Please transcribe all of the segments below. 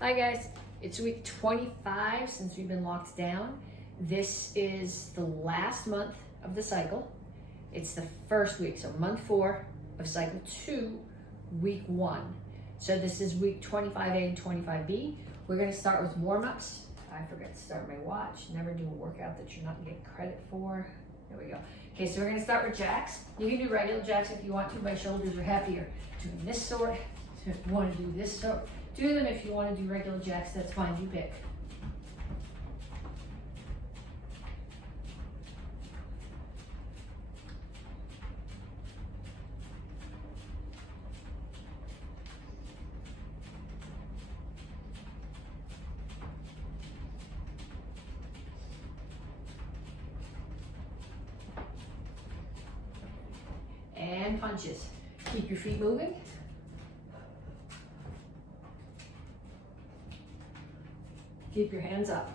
Hi guys, it's week 25 since we've been locked down. This is the last month of the cycle. It's the first week, so month 4 of cycle 2, week 1. So this is week 25A and 25B. We're gonna start with warm-ups. I forgot to start my watch. Never do a workout that you're not getting credit for. There we go. Okay, so we're gonna start with jacks. You can do regular jacks if you want to. My shoulders are happier doing this sort. So if you wanna do this sort, do them. If you want to do regular jacks, that's fine, you pick. And punches. Keep your feet moving. Keep your hands up.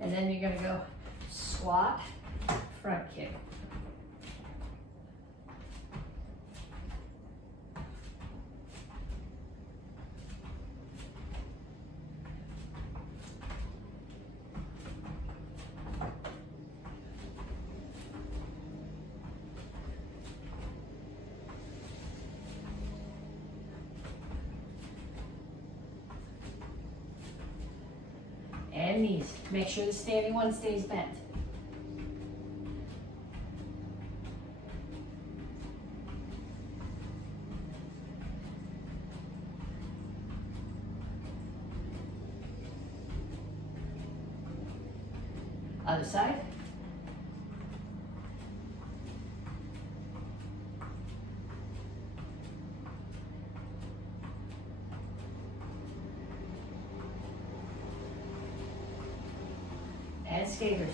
And then you're gonna go squat, front kick. And knees. Make sure the standing one stays bent. Other side. And skaters.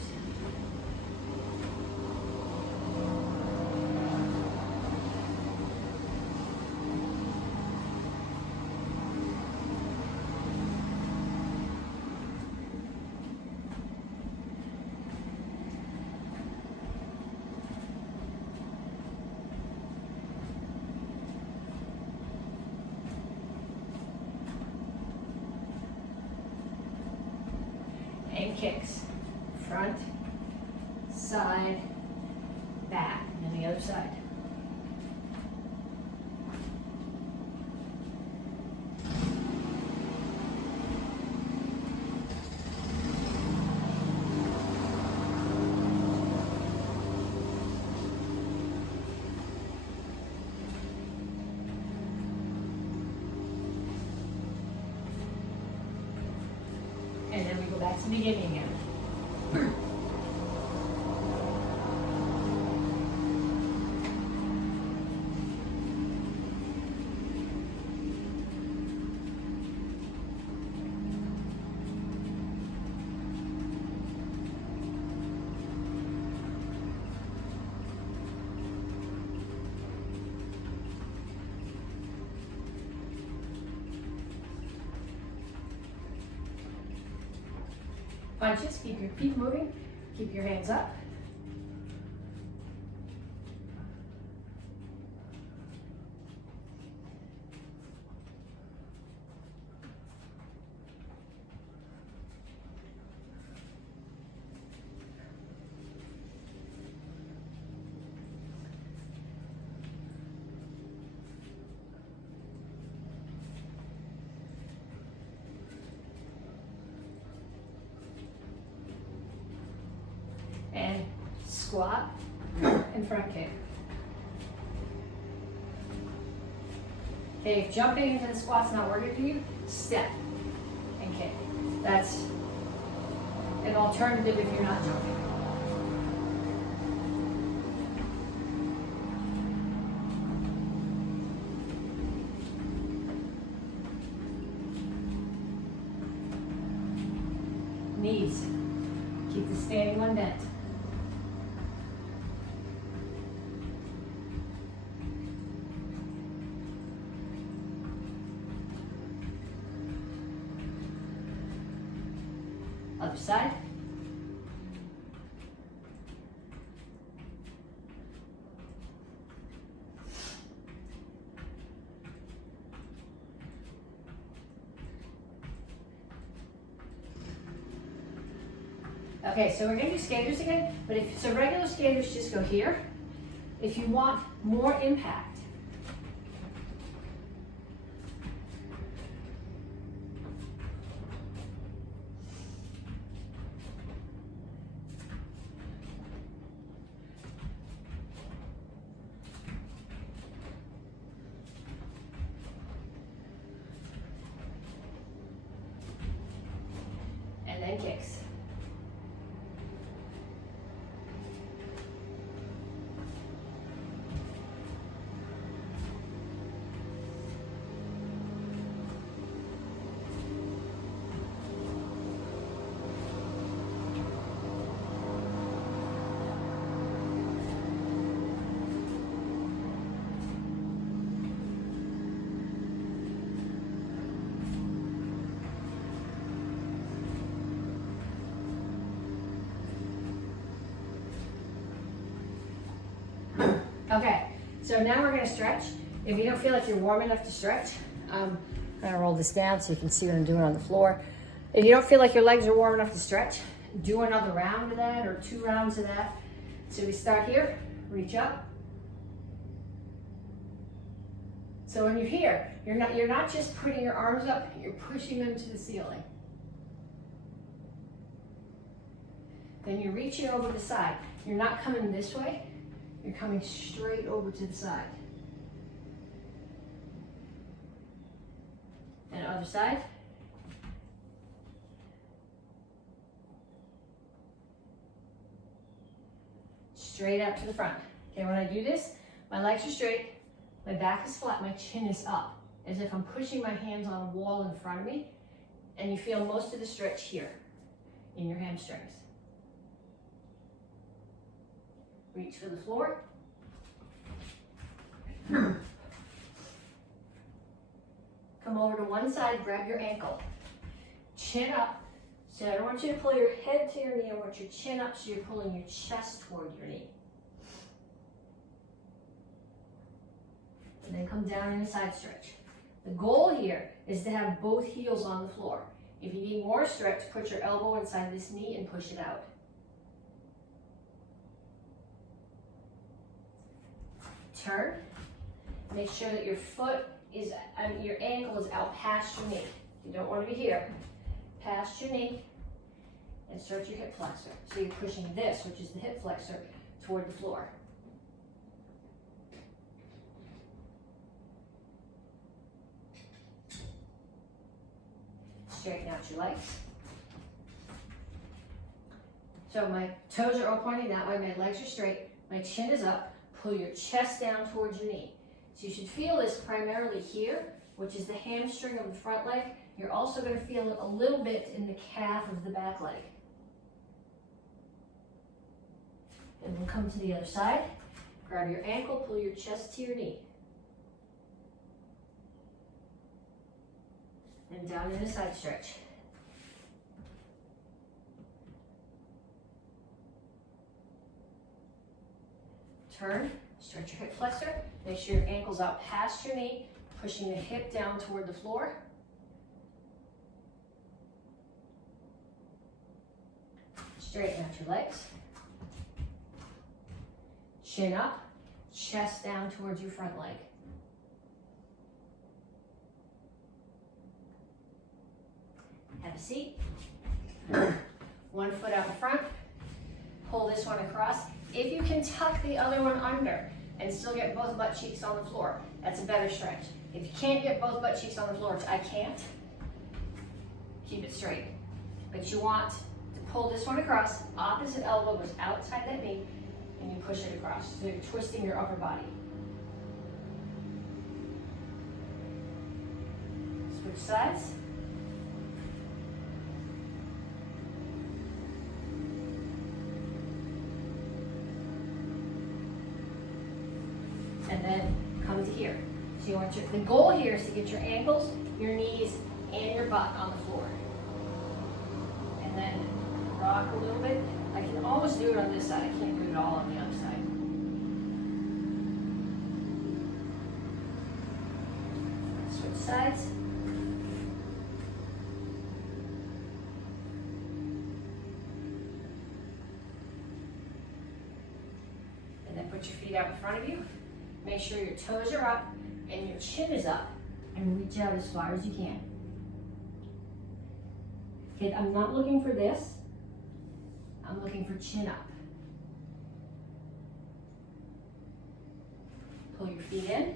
And kicks. Front, side, back, and the other side. And then we go back to the beginning again. Punches, keep your feet moving, keep your hands up. And squat and front kick. Okay, if jumping into the squat's not working for you, step and kick. That's an alternative if you're not jumping. Knees. Keep the standing one bent. Other side. Okay, so we're gonna do skaters again, but if so, regular skaters just go here. If you want more impact, and then kicks. Okay, so now we're gonna stretch. If you don't feel like you're warm enough to stretch, I'm gonna roll this down so you can see what I'm doing on the floor. If you don't feel like your legs are warm enough to stretch, do another round of that or 2 rounds of that. So we start here, reach up. So when you're here, you're not just putting your arms up, you're pushing them to the ceiling. Then you're reaching over the side. You're not coming this way, you're coming straight over to the side. And other side. Straight out to the front. Okay, when I do this, my legs are straight, my back is flat, my chin is up, as if I'm pushing my hands on a wall in front of me, and you feel most of the stretch here in your hamstrings. Reach for the floor. Come over to one side, grab your ankle. Chin up. So I don't want you to pull your head to your knee, I want your chin up so you're pulling your chest toward your knee. And then come down in a side stretch. The goal here is to have both heels on the floor. If you need more stretch, put your elbow inside this knee and push it out. Turn. Make sure that your foot is, your ankle is out past your knee. You don't want to be here. Past your knee, and stretch your hip flexor. So you're pushing this, which is the hip flexor, toward the floor. Straighten out your legs. So my toes are all pointing that way, my legs are straight, my chin is up. Pull your chest down towards your knee. So you should feel this primarily here, which is the hamstring of the front leg. You're also going to feel it a little bit in the calf of the back leg. And then come to the other side. Grab your ankle, pull your chest to your knee. And down in a side stretch. Turn, stretch your hip flexor. Make sure your ankle's out past your knee, pushing the hip down toward the floor. Straighten out your legs. Chin up, chest down towards your front leg. Have a seat. One foot out in front. Pull this one across. If you can tuck the other one under and still get both butt cheeks on the floor, that's a better stretch. If you can't get both butt cheeks on the floor, which I can't, keep it straight. But you want to pull this one across, opposite elbow goes outside that knee, and you push it across. So you're twisting your upper body. Switch sides. And then come to here. So you want the goal here is to get your ankles, your knees, and your butt on the floor. And then rock a little bit. I can almost do it on this side. I can't do it all on the other side. Switch sides. And then put your feet out in front of you. Make sure your toes are up and your chin is up, and reach out as far as you can. Okay, I'm not looking for this. I'm looking for chin up. Pull your feet in.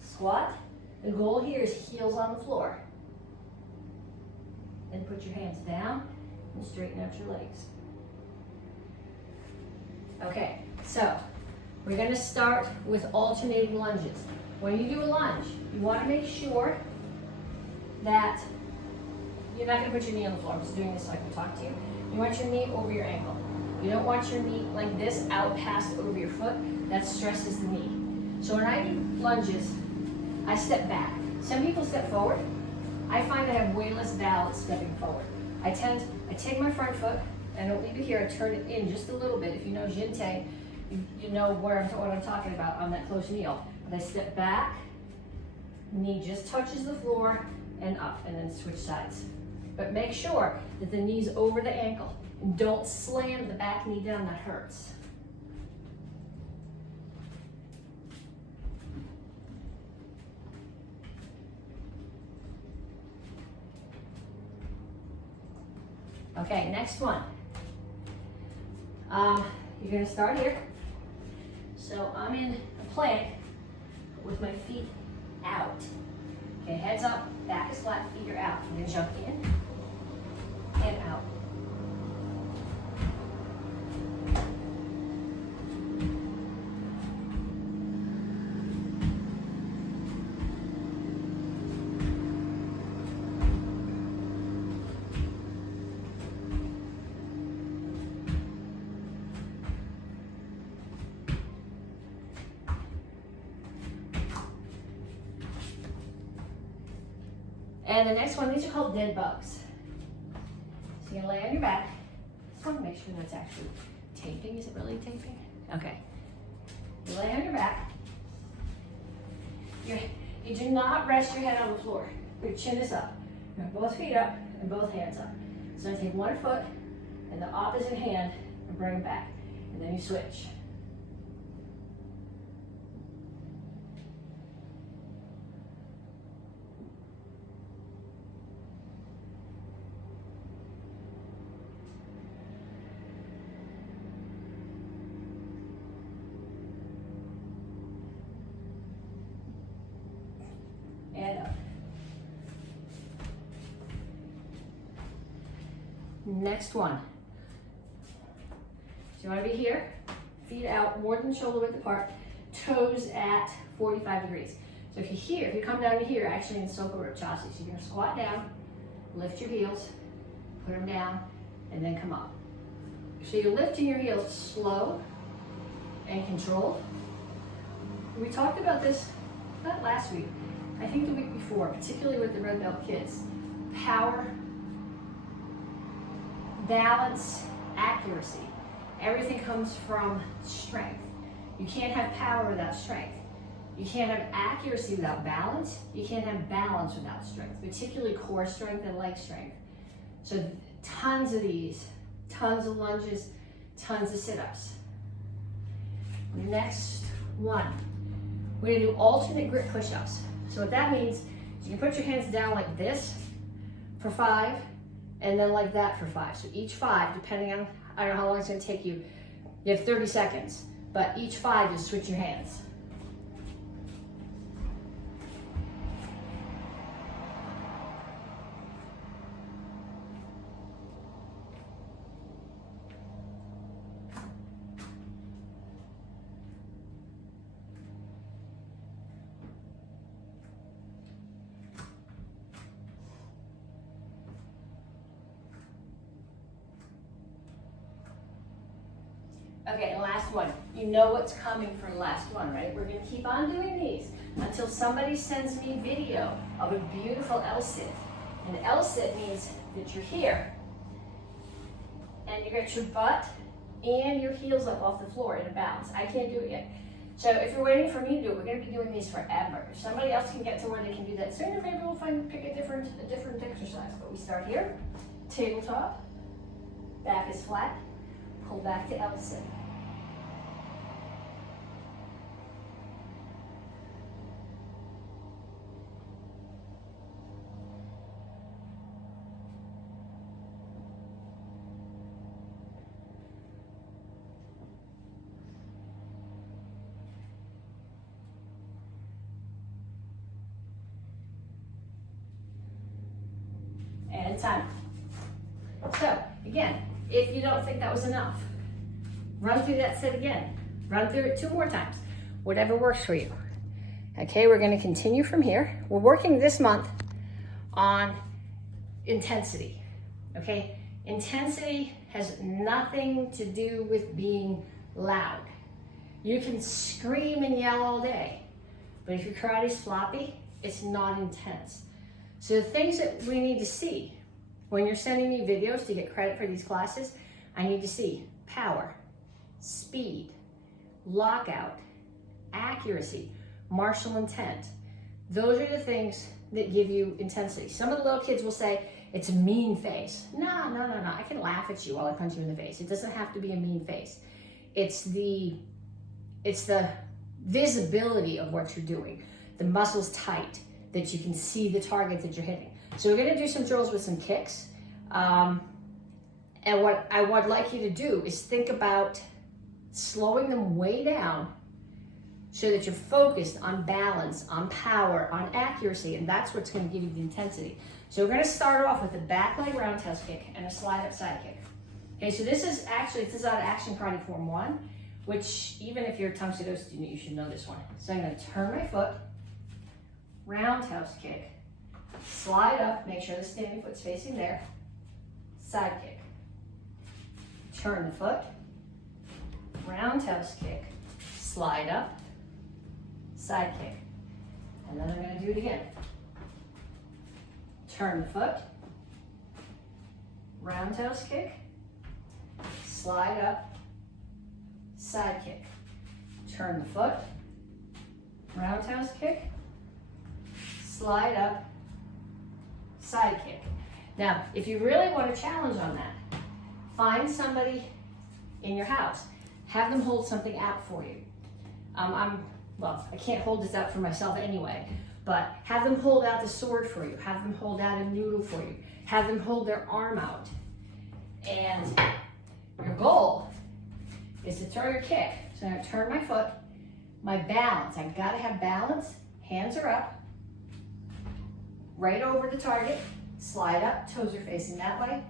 Squat. The goal here is heels on the floor. Then put your hands down and straighten out your legs. Okay, so we're going to start with alternating lunges. When you do a lunge, you want to make sure that you're not going to put your knee on the floor. I'm just doing this so I can talk to you. You want your knee over your ankle. You don't want your knee like this out past over your foot. That stresses the knee. So when I do lunges, I step back. Some people step forward. I find I have way less balance stepping forward. I take my front foot, I don't leave it here, I turn it in just a little bit. If you know Jin Tang, you know what I'm talking about on that close kneel. But I step back, knee just touches the floor, and up, and then switch sides. But make sure that the knee's over the ankle, and don't slam the back knee down, that hurts. Okay, next one. You're gonna start here. So I'm in a plank with my feet out. Okay, heads up, back is flat, feet are out. I'm gonna jump in and out. And the next one, these are called dead bugs. So you're gonna lay on your back. Just want to make sure that's actually taping. Is it really taping? Okay. You lay on your back. You do not rest your head on the floor. Your chin is up. You have both feet up and both hands up. So I take one foot and the opposite hand and bring it back. And then you switch. And up. Next one. So you want to be here, feet out more than shoulder width apart, toes at 45 degrees. So if you come down to here, actually in Soko Rip Chasi, so you're going to squat down, lift your heels, put them down, and then come up. So you're lifting your heels slow and controlled. We talked about this, not last week, I think the week before, particularly with the red belt kids. Power, balance, accuracy. Everything comes from strength. You can't have power without strength. You can't have accuracy without balance. You can't have balance without strength, particularly core strength and leg strength. So tons of these, tons of lunges, tons of sit-ups. Next one, we're gonna do alternate grip push-ups. So what that means is you can put your hands down like this for 5, and then like that for 5. So each 5, depending on, I don't know how long it's gonna take you, you have 30 seconds, but each 5, just switch your hands. Okay, and last one. You know what's coming for the last one, right? We're gonna keep on doing these until somebody sends me video of a beautiful L sit. And L sit means that you're here, and you get your butt and your heels up off the floor in a balance. I can't do it yet. So if you're waiting for me to do it, we're going to be doing these forever. If somebody else can get to where they can do that sooner, maybe we'll pick a different exercise. But we start here, tabletop, back is flat, pull back to L sit. And time. So again, if you don't think that was enough, run through that set again. Run through it 2 more times, whatever works for you. Okay, we're going to continue from here. We're working this month on intensity. Okay, intensity has nothing to do with being loud. You can scream and yell all day, but if your karate's floppy, it's not intense. So the things that we need to see when you're sending me videos to get credit for these classes, I need to see power, speed, lockout, accuracy, martial intent. Those are the things that give you intensity. Some of the little kids will say, it's a mean face. No. I can laugh at you while I punch you in the face. It doesn't have to be a mean face. It's the visibility of what you're doing. The muscles tight, that you can see the target that you're hitting. So we're gonna do some drills with some kicks. And what I would like you to do is think about slowing them way down so that you're focused on balance, on power, on accuracy, and that's what's gonna give you the intensity. So we're gonna start off with a back leg roundhouse kick and a slide up side kick. Okay, so this is out of Action Karate Form 1, which even if you're a Tang Soo Do student, you should know this one. So I'm gonna turn my foot, roundhouse kick, slide up, make sure the standing foot's facing there, side kick, turn the foot, roundhouse kick, slide up, side kick, and then I'm going to do it again. Turn the foot, roundhouse kick, slide up, side kick, turn the foot, roundhouse kick, slide up, side kick. Now, if you really want a challenge on that, find somebody in your house. Have them hold something out for you. I can't hold this out for myself anyway, but have them hold out the sword for you. Have them hold out a noodle for you. Have them hold their arm out. And your goal is to turn your kick. So I'm gonna turn my foot, my balance. I've gotta have balance. Hands are up. Right over the target, slide up, toes are facing that way,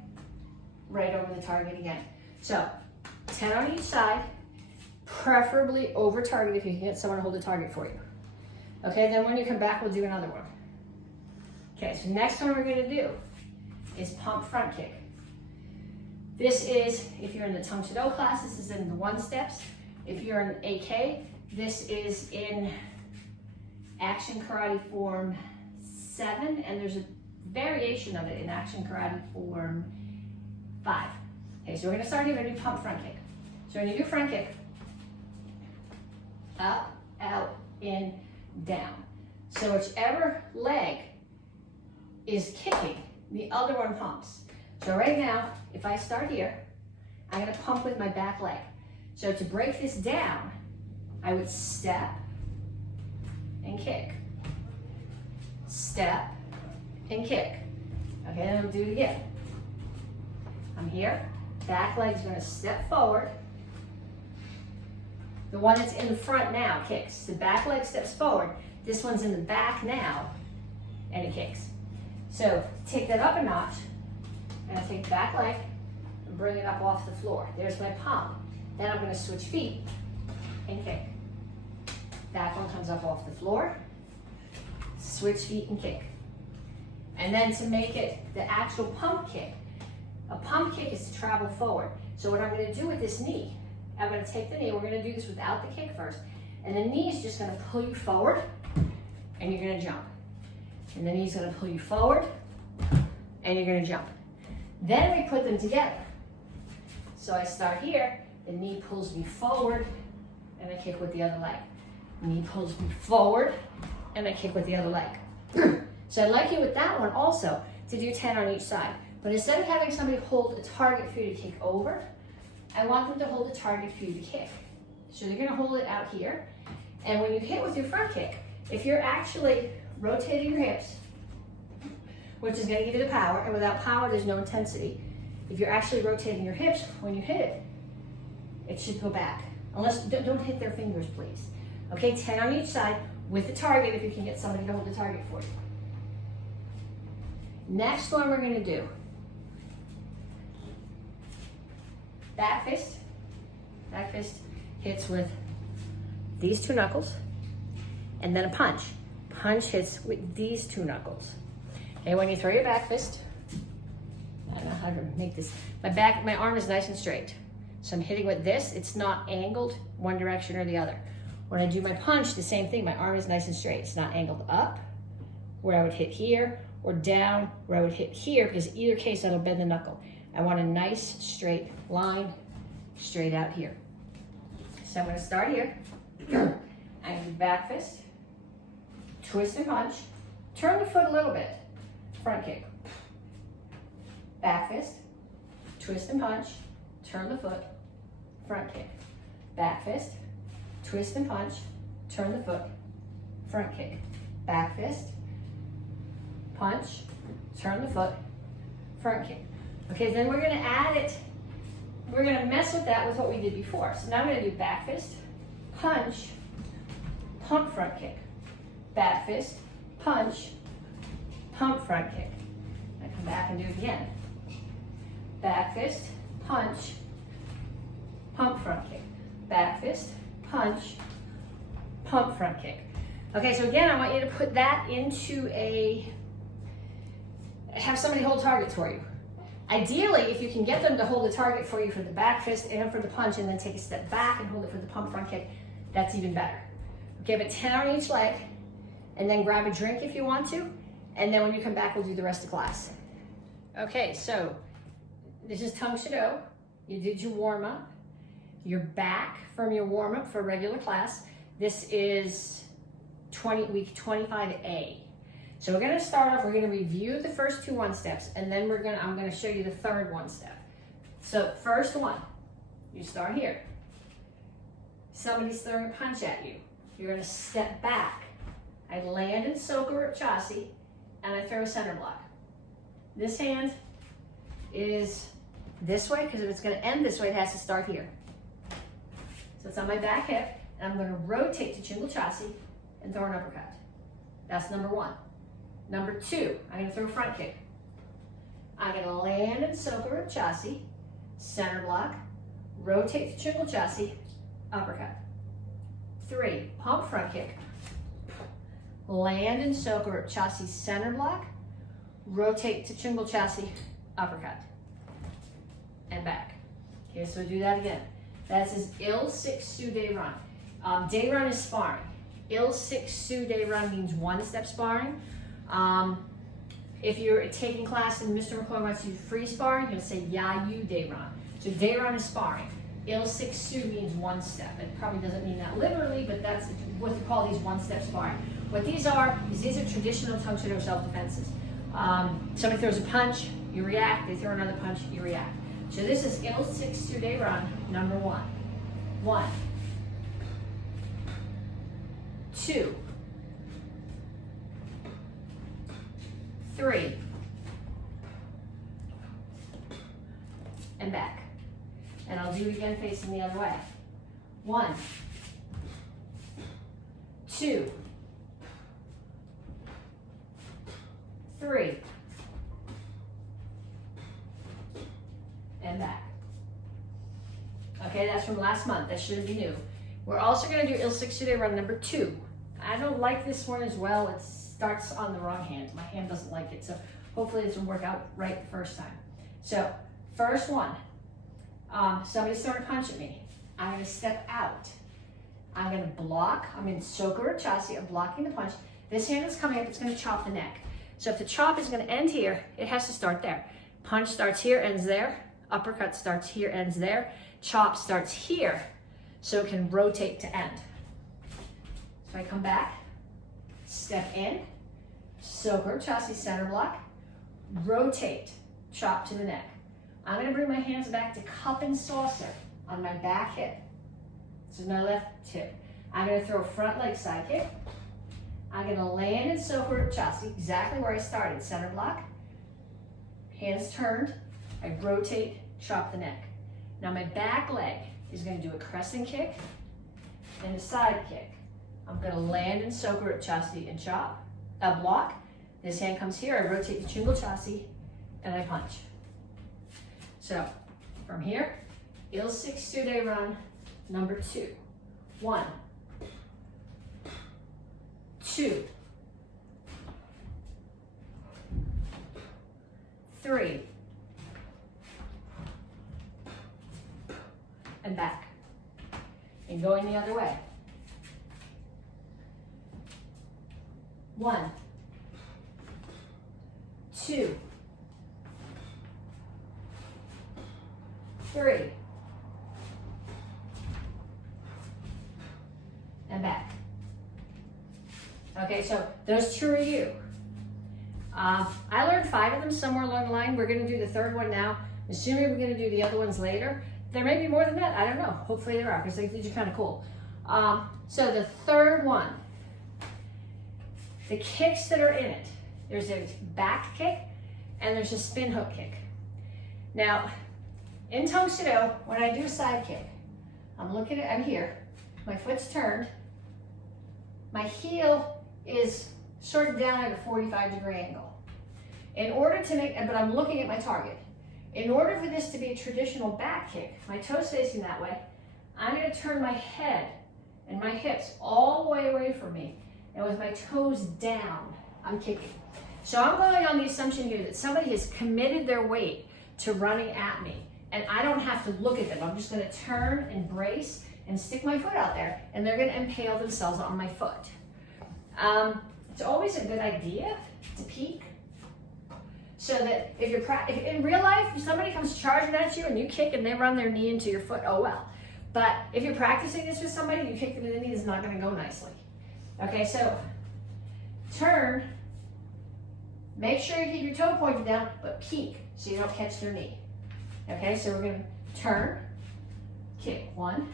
right over the target again. So 10 on each side, preferably over target if you can get someone to hold the target for you. Okay, then when you come back, we'll do another one. Okay, so next one we're gonna do is pump front kick. This is, if you're in the Tang Soo Do class, this is in the 1 steps. If you're in AK, this is in Action Karate Form 7, and there's a variation of it in Action Karate Form 5. Okay, so we're gonna start here, we're gonna do pump front kick. So when you do front kick, up, out, in, down. So whichever leg is kicking, the other one pumps. So right now, if I start here, I'm gonna pump with my back leg. So to break this down, I would step and kick. Step and kick. Okay, then I'm gonna do it again. I'm here, back leg's gonna step forward. The one that's in the front now kicks. The back leg steps forward. This one's in the back now, and it kicks. So take that up a notch, and I take the back leg and bring it up off the floor. There's my pump. Then I'm gonna switch feet and kick. Back one comes up off the floor, switch feet and kick. And then to make it the actual pump kick, a pump kick is to travel forward. So what I'm gonna do with this knee, I'm gonna take the knee, we're gonna do this without the kick first, and the knee is just gonna pull you forward, and you're gonna jump. And the knee's gonna pull you forward, and you're gonna jump. Then we put them together. So I start here, the knee pulls me forward, and I kick with the other leg. Knee pulls me forward, and I kick with the other leg. So I'd like you with that one also to do 10 on each side. But instead of having somebody hold a target for you to kick over, I want them to hold a target for you to kick. So they're gonna hold it out here. And when you hit with your front kick, if you're actually rotating your hips, which is gonna give you the power, and without power, there's no intensity. If you're actually rotating your hips, when you hit it, it should go back. Unless, don't hit their fingers, please. Okay, 10 on each side with the target if you can get somebody to hold the target for you. Next one we're gonna do, back fist. Back fist hits with these two knuckles, and then a punch. Punch hits with these two knuckles. Okay, when you throw your back fist, I don't know how to make this, my arm is nice and straight. So I'm hitting with this, it's not angled one direction or the other. When I do my punch, the same thing, my arm is nice and straight. It's not angled up, where I would hit here, or down, where I would hit here, because either case that'll bend the knuckle. I want a nice straight line, straight out here. So I'm gonna start here. I'm gonna do back fist, twist and punch, turn the foot a little bit, front kick. Back fist, twist and punch, turn the foot, front kick. Back fist, twist and punch, turn the foot, front kick. Back fist, punch, turn the foot, front kick. Okay, then we're gonna add it, we're gonna mess with that with what we did before. So now I'm gonna do back fist, punch, pump front kick. Back fist, punch, pump front kick. I come back and do it again. Back fist, punch, pump front kick. Back fist, punch, pump front kick. Okay, so again, I want you to put that into have somebody hold targets for you. Ideally, if you can get them to hold the target for you for the back fist and for the punch, and then take a step back and hold it for the pump front kick, that's even better. Okay, but 10 on each leg, and then grab a drink if you want to, and then when you come back, we'll do the rest of class. Okay, so this is Tang Soo Do. You did your warm up. You're back from your warm up for regular class. This is week 25A. So we're gonna start off, we're gonna review the first two one-steps, and then I'm gonna show you the third one-step. So first one, you start here. Somebody's throwing a punch at you. You're gonna step back. I land in Soka Chasi, and I throw a center block. This hand is this way, because if it's gonna end this way, it has to start here. So it's on my back hip, and I'm gonna rotate to Chingle Chasi and throw an uppercut. That's number one. Number two, I'm gonna throw a front kick. I'm gonna land in Soka Chasi, center block, rotate to Chingle Chasi, uppercut. Three, pump front kick. Land in Soka Chasi, center block, rotate to Chingle Chasi, uppercut. And back. Okay, so do that again. That says Il 6 Su Day Run. Day run is sparring. Il 6 Su Day Run means one-step sparring. If you're taking class and Mr. McCoy wants you to free sparring, he'll say Ya You Day Run. So day run is sparring. Il 6 Su means one step. It probably doesn't mean that literally, but that's what they call these one-step sparring. What these are traditional Tang Soo Do self-defenses. Somebody throws a punch, you react. They throw another punch, you react. So this is Il 6 Su Day Run, number one. 1, 2, 3, and back. And I'll do it again facing the other way. 1, 2, 3, and back. Okay, that's from last month. That shouldn't be new. We're also going to do Il 6 Su Day Run number 2. I don't like this one as well. It starts on the wrong hand. My hand doesn't like it, so hopefully this will work out right the first time. So, first one. Somebody's throwing a punch at me. I'm going to step out. I'm going to block. I'm in Soka Chasi. I'm blocking the punch. This hand is coming up. It's going to chop the neck. So if the chop is going to end here, it has to start there. Punch starts here, ends there. Uppercut starts here, ends there. Chop starts here, so it can rotate to end. So I come back, step in, Soker, Chassi center block, rotate, chop to the neck. I'm gonna bring my hands back to cup and saucer on my back hip. This is my left hip. I'm gonna throw front leg side kick. I'm gonna land and Soker Chassi, exactly where I started, center block. Hands turned, I rotate, chop the neck. Now my back leg is gonna do a crescent kick and a side kick. I'm gonna land and Soker Chassi and chop, block. This hand comes here, I rotate the Chungal Chassi, and I punch. So, from here, Il 6 2-day run, number 2. 1, 2, 3, and back. And going the other way. 1, 2, 3, and back. Okay, so those 2 are you. I learned 5 of them somewhere along the line. We're gonna do the 3rd one now. Assuming we're gonna do the other ones later. There may be more than that, I don't know. Hopefully there are, because these are kind of cool. So the 3rd one, the kicks that are in it, there's a back kick and there's a spin hook kick. Now, in Tang Soo Do, when I do a side kick, I'm here, my foot's turned, my heel is sort of down at a 45-degree angle. In order to make, but I'm looking at my target. In order for this to be a traditional back kick, my toes facing that way, I'm gonna turn my head and my hips all the way away from me, and with my toes down, I'm kicking. So I'm going on the assumption here that somebody has committed their weight to running at me, and I don't have to look at them. I'm just gonna turn and brace and stick my foot out there, and they're gonna impale themselves on my foot. It's always a good idea to peek, so that if in real life, if somebody comes charging at you and you kick and they run their knee into your foot, oh well. But if you're practicing this with somebody, you kick them in the knee, it's not gonna go nicely. Okay, so turn, make sure you keep your toe pointed down, but peek so you don't catch their knee. Okay, so we're gonna turn, kick, 1,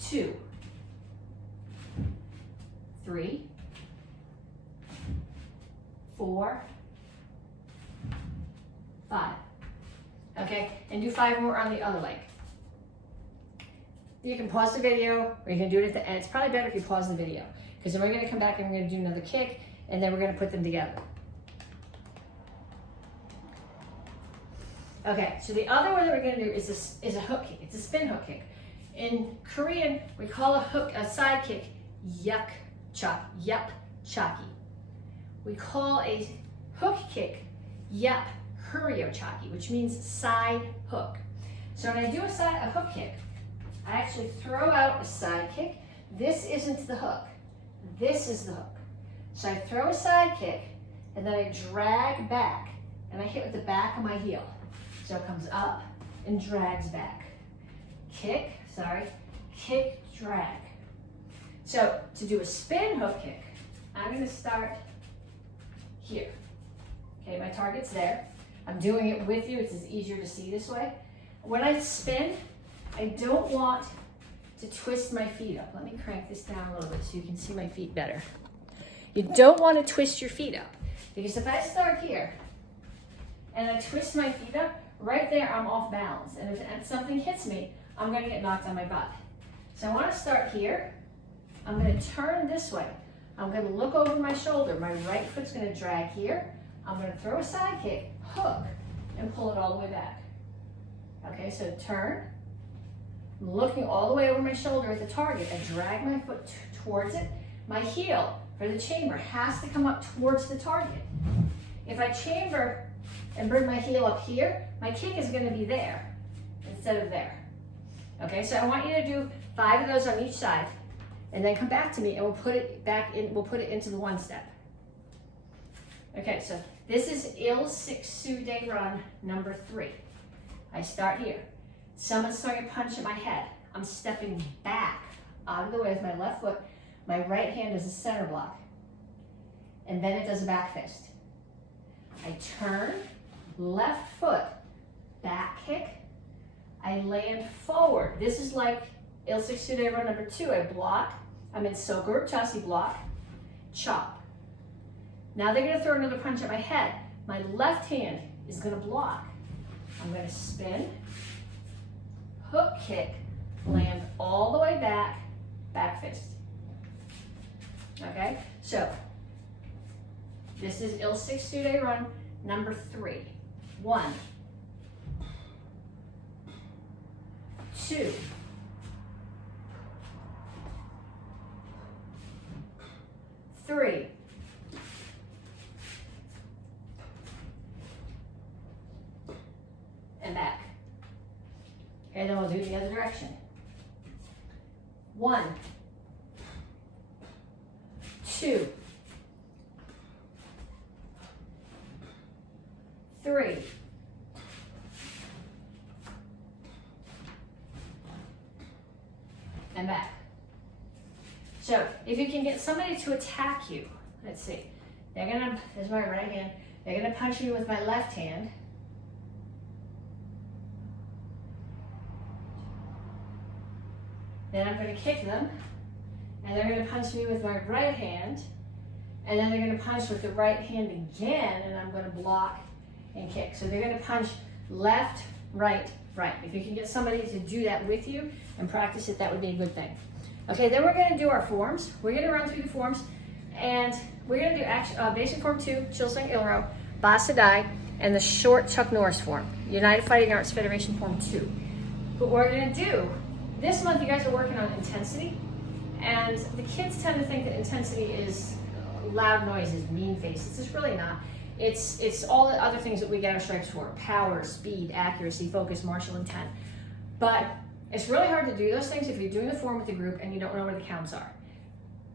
2, 3, 4, 5. Okay, and do 5 more on the other leg. You can pause the video, or you can do it at the end. It's probably better if you pause the video, because then we're gonna come back and we're gonna do another kick, and then we're gonna put them together. Okay, so the other one that we're gonna do is a hook kick. It's a spin hook kick. In Korean, we call a side kick, yup chaki. We call a hook kick, yup chaki, which means side hook. So when I do a hook kick, I actually throw out a side kick. This isn't the hook. This is the hook. So I throw a side kick, and then I drag back, and I hit with the back of my heel. So it comes up and drags back. Kick, drag. So to do a spin hook kick, I'm gonna start here. Okay, my target's there. I'm doing it with you, it's easier to see this way. When I spin, I don't want to twist my feet up. Let me crank this down a little bit so you can see my feet better. You don't want to twist your feet up, because if I start here and I twist my feet up, right there I'm off balance. And if something hits me, I'm going to get knocked on my butt. So I want to start here. I'm going to turn this way. I'm going to look over my shoulder. My right foot's going to drag here. I'm going to throw a side kick, hook, and pull it all the way back. Okay, so turn. I'm looking all the way over my shoulder at the target. I drag my foot towards it. My heel for the chamber has to come up towards the target. If I chamber and bring my heel up here, my kick is going to be there instead of there. Okay, so I want you to do 5 of those on each side, and then come back to me and we'll put it back in, we'll put it into the 1 step. Okay, so this is Il Six Su De Run number 3. I start here. Someone's throwing a punch at my head. I'm stepping back out of the way with my left foot. My right hand is a center block. And then it does a back fist. I turn, left foot, back kick. I land forward. This is like Il Six Su De Run number 2. I block. I'm in Sokur Chasi block. Chop. Now they're going to throw another punch at my head. My left hand is going to block. I'm going to spin, hook kick, land all the way back, back fist. Okay, so this is Il Six Su De Run number 3. 1, 2, 3, and back. Okay, then we'll do the other direction. 1, 2, 3, and back. So if you can get somebody to attack you, let's see. They're gonna, this is my right hand, they're gonna punch me with my left hand. Then I'm going to kick them, and they're going to punch me with my right hand, and then they're going to punch with the right hand again, and I'm going to block and kick. So they're going to punch left, right, right. If you can get somebody to do that with you and practice it, that would be a good thing. Okay, then we're going to do our forms. We're going to run through the forms, and we're going to do basic form 2, Chilsung Ilro, Basadai, and the short Chuck Norris form, United Fighting Arts Federation form 2. But what we're going to do, this month you guys are working on intensity, and the kids tend to think that intensity is loud noises, mean faces. It's really not. It's all the other things that we get our stripes for: power, speed, accuracy, focus, martial intent. But it's really hard to do those things if you're doing the form with the group and you don't know where the counts are.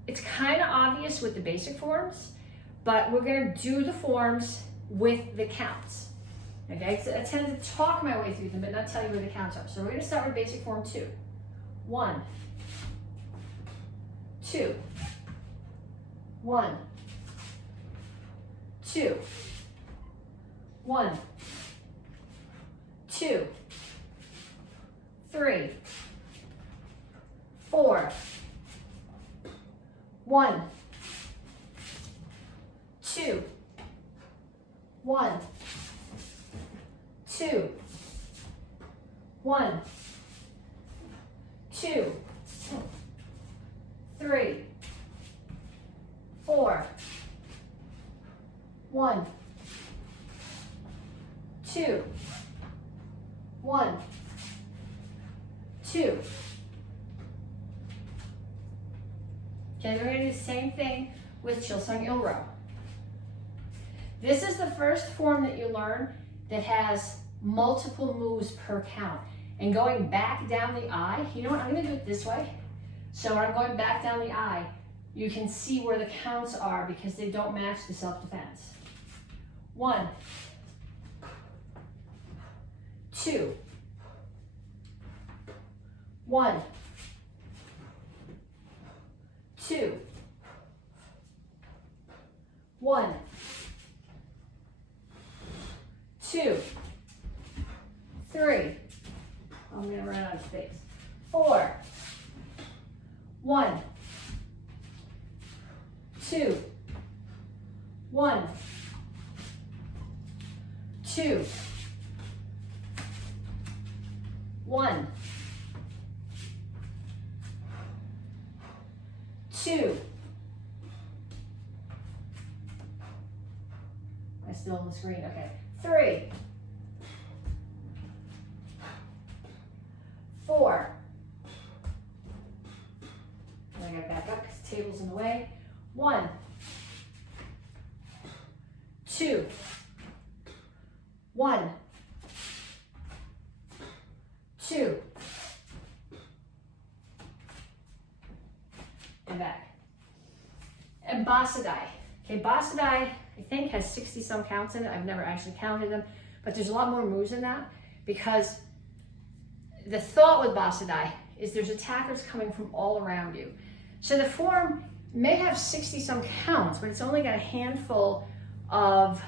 It's kind of obvious with the basic forms, but we're going to do the forms with the counts. Okay, so I tend to talk my way through them, but not tell you where the counts are. So we're going to start with basic form 2. 1, 2, 1, 2, 1, 2, 3, 4, 1, 2, 1, 2, 1, 2, 3, 4, 1, 2, 1, 2. Okay, we're going to do the same thing with Chilsung Ilro. This is the first form that you learn that has multiple moves per count. And going back down the eye, you know what, I'm going to do it this way. So when I'm going back down the eye, you can see where the counts are because they don't match the self-defense. 1, 2, 1, 2, 1, 2, 3. I'm going to run out of space. 4, 1, 2, 1, 2, 1, 2. Am I still on the screen? Okay. 3, 4. And I gotta back up because the table's in the way. 1, 2, 1, 2, and back. And Basadai. Okay, Basadai, I think, has 60 some counts in it. I've never actually counted them, but there's a lot more moves in that because the thought with Basadai is there's attackers coming from all around you. So the form may have 60 some counts, but it's only got a handful of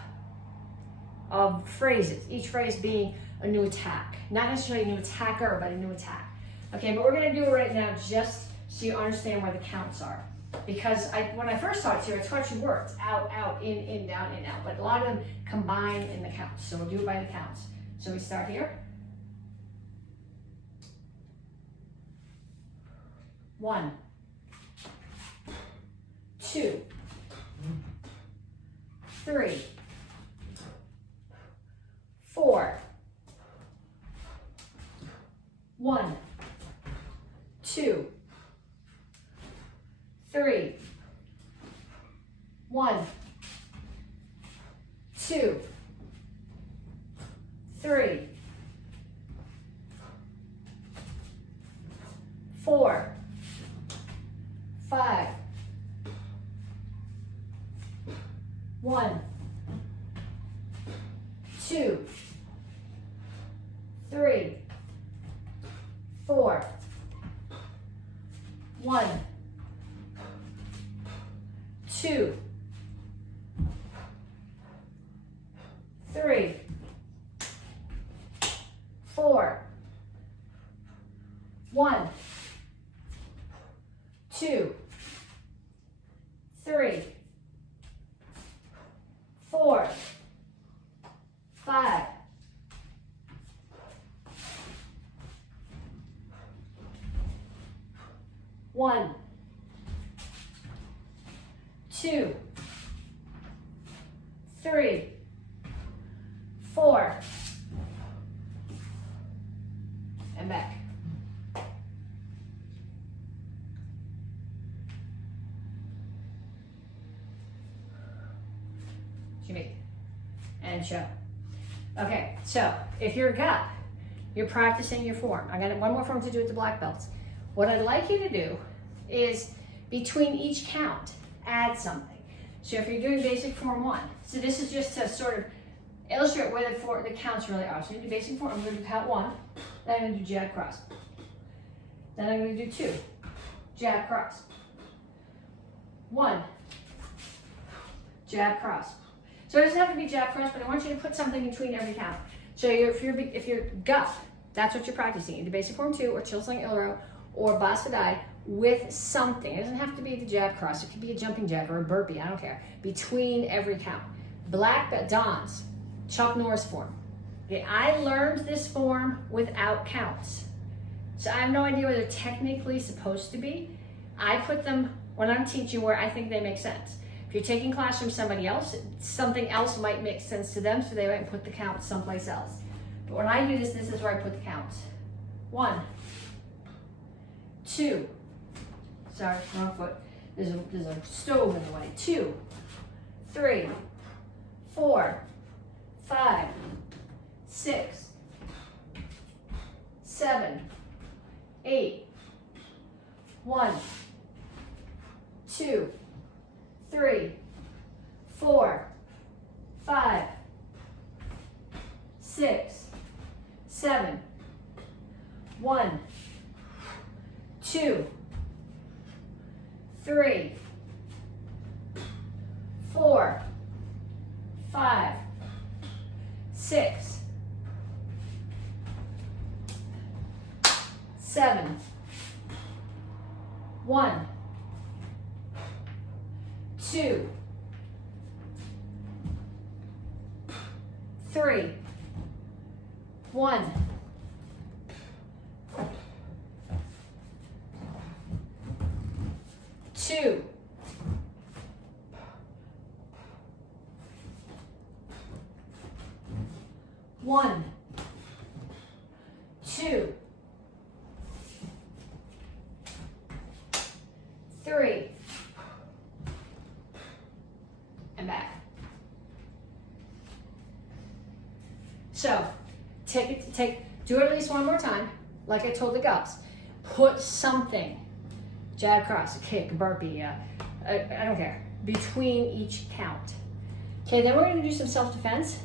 phrases, each phrase being a new attack. Not necessarily a new attacker, but a new attack. Okay, but we're gonna do it right now just so you understand where the counts are. Because when I first taught you, I taught you words, out, out, in, down, in, out. But a lot of them combine in the counts. So we'll do it by the counts. So we start here. 1, 2, 3, 4. 1, 2, 3. 1, 2, 3. 4, 5. 1, 2, 3, 4. 1, 2, 3, 4. 1, 2, 3, 4, 5. 1, 2, 3, 4, and back. Jimmy, and show. Okay, so if you're a guy, you're practicing your form. I got one more form to do with the black belts. What I'd like you to do is between each count, add something. So if you're doing basic form 1, so this is just to sort of illustrate where the counts really are. So you do basic form, I'm going to do count 1, then I'm going to do jab cross. Then I'm going to do 2, jab cross. 1, jab cross. So it doesn't have to be jab cross, but I want you to put something between every count. So if you're gut, that's what you're practicing. Either basic form 2 or Chilsung Ilro or Basadai with something. It doesn't have to be the jab cross. It could be a jumping jack or a burpee. I don't care. Between every count. Black belt, Don's, Chuck Norris form. Okay, I learned this form without counts. So I have no idea where they're technically supposed to be. I put them when I'm teaching where I think they make sense. If you're taking class from somebody else, something else might make sense to them, so they might put the counts someplace else. But when I do this, this is where I put the counts. 1, 2, sorry, wrong foot. There's a stove in the way. 2, 3, 4, 5, 6, 7, 8. 1, 2, 3, 4, 5, 6, 7. 1, 2, 3, 4, 5, 6, 7. 1, 2, 3, 1, 2, 1, 2, 3, and back. So do it at least one more time, like I told the gups. Put something, jab cross, a kick, a burpee, I don't care. between each count. Okay, then we're gonna do some self-defense.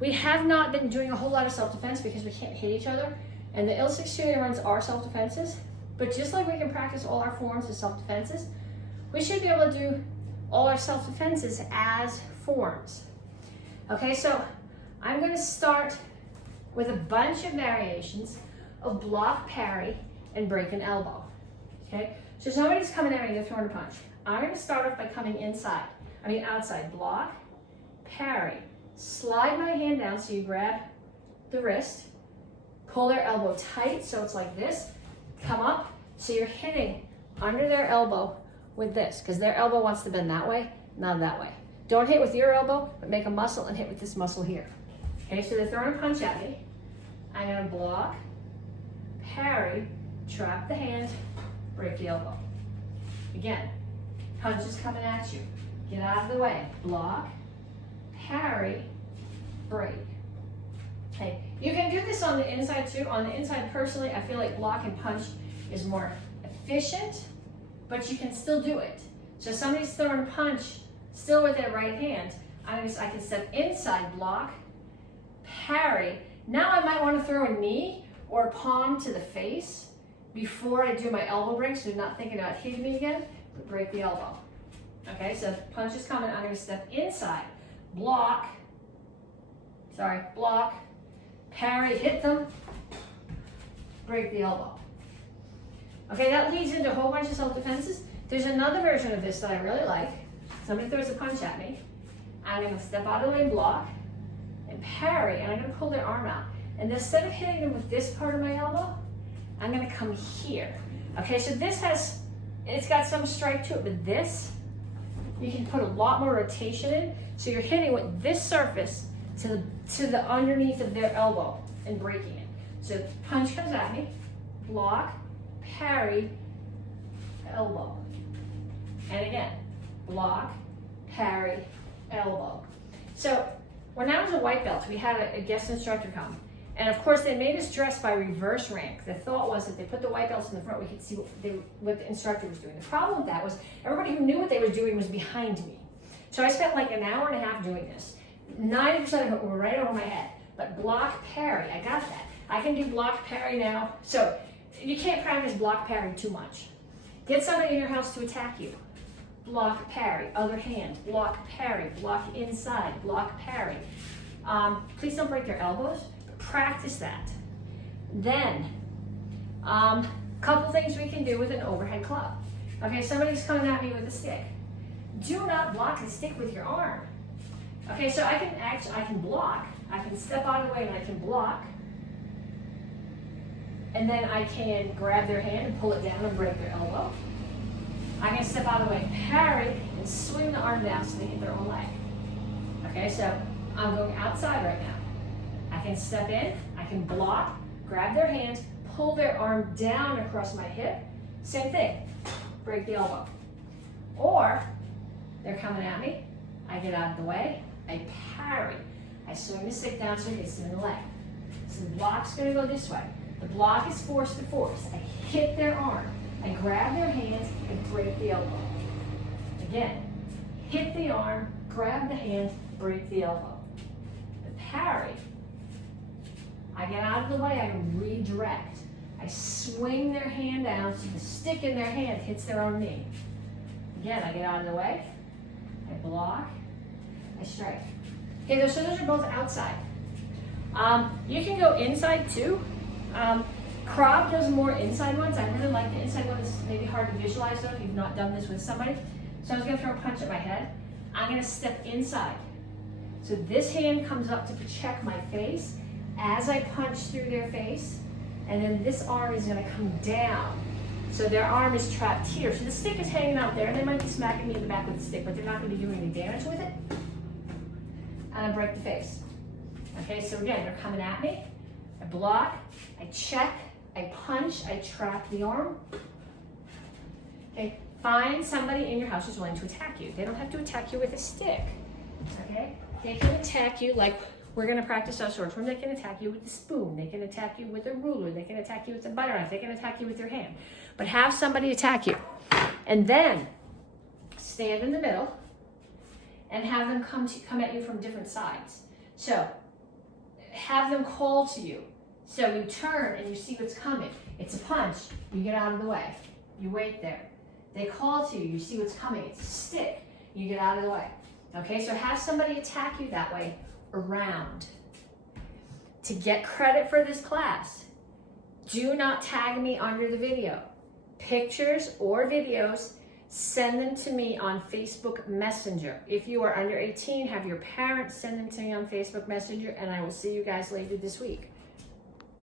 We have not been doing a whole lot of self-defense because we can't hit each other, and the L6 runs are self-defenses, but just like we can practice all our forms as self-defenses, we should be able to do all our self-defenses as forms. Okay, so I'm gonna start with a bunch of variations of block, parry, and break an elbow. Okay, so somebody's coming at me, they're throwing a punch. I'm gonna start off by coming outside, block, parry, slide my hand down so you grab the wrist, pull their elbow tight so it's like this, come up so you're hitting under their elbow with this, because their elbow wants to bend that way, not that way. Don't hit with your elbow, but make a muscle and hit with this muscle here. Okay, so they're throwing a punch at me. I'm gonna block, parry, trap the hand, break the elbow. Again, punch is coming at you. Get out of the way. Block, parry, break. Okay, you can do this on the inside too. On the inside, personally, I feel like block and punch is more efficient, but you can still do it. So if somebody's throwing a punch still with their right hand, I can step inside, block, parry. Now I might want to throw a knee or a palm to the face before I do my elbow break, so you're not thinking about hitting me again, but break the elbow. Okay, so if punch is coming, I'm going to step inside, block, parry, hit them, break the elbow. Okay, that leads into a whole bunch of self-defenses. There's another version of this that I really like. Somebody throws a punch at me. I'm going to step out of the way, block, and parry, and I'm going to pull their arm out. And instead of hitting them with this part of my elbow, I'm going to come here. Okay, so it's got some strike to it, but this, you can put a lot more rotation in. So you're hitting with this surface to the underneath of their elbow and breaking it. So punch comes at me, block, parry, elbow. And again, block, parry, elbow. So when I was a white belt, we had a guest instructor come. And of course, they made us dress by reverse rank. The thought was that they put the white belts in the front, we could see what the instructor was doing. The problem with that was everybody who knew what they were doing was behind me. So I spent like an hour and a half doing this. 90% of it were right over my head. But block, parry, I got that. I can do block, parry now. So you can't practice block, parry too much. Get somebody in your house to attack you. Block, parry, other hand, block, parry, block inside, block, parry. Please don't break their elbows. Practice that. Then, couple things we can do with an overhead club. Okay, somebody's coming at me with a stick. Do not block the stick with your arm. Okay, so I can block. I can step out of the way and I can block. And then I can grab their hand and pull it down and break their elbow. I can step out of the way, parry, and swing the arm down so they hit their own leg. Okay, so I'm going outside right now. I can step in, I can block, grab their hands, pull their arm down across my hip. Same thing, break the elbow. Or they're coming at me, I get out of the way, I parry. I swing the stick down so it hits them in the leg. So the block's gonna go this way. The block is force to force. I hit their arm, I grab their hands and break the elbow. Again, hit the arm, grab the hand, break the elbow. The parry, I get out of the way, I redirect. I swing their hand down so the stick in their hand hits their own knee. Again, I get out of the way, I block, I strike. Okay, so those are both outside. You can go inside too. Krob does more inside ones. I really like the inside ones. It's maybe hard to visualize though if you've not done this with somebody. So I was gonna throw a punch at my head. I'm gonna step inside. So this hand comes up to check my face as I punch through their face. And then this arm is gonna come down. So their arm is trapped here. So the stick is hanging out there and they might be smacking me in the back with the stick, but they're not gonna be doing any damage with it. And I break the face. Okay, so again, they're coming at me. I block, I check, I punch, I trap the arm. Okay, find somebody in your house who's willing to attack you. They don't have to attack you with a stick. Okay, they can attack you like we're gonna practice our sword form. They can attack you with a spoon. They can attack you with a ruler. They can attack you with a butter knife. They can attack you with their hand. But have somebody attack you. And then stand in the middle and have them come at you from different sides. So have them call to you. So you turn and you see what's coming. It's a punch. You get out of the way. You wait there. They call to you. You see what's coming. It's a stick. You get out of the way. Okay, so have somebody attack you that way around. To get credit for this class, do not tag me under the video. Pictures or videos, send them to me on Facebook Messenger. If you are under 18, have your parents send them to me on Facebook Messenger, and I will see you guys later this week.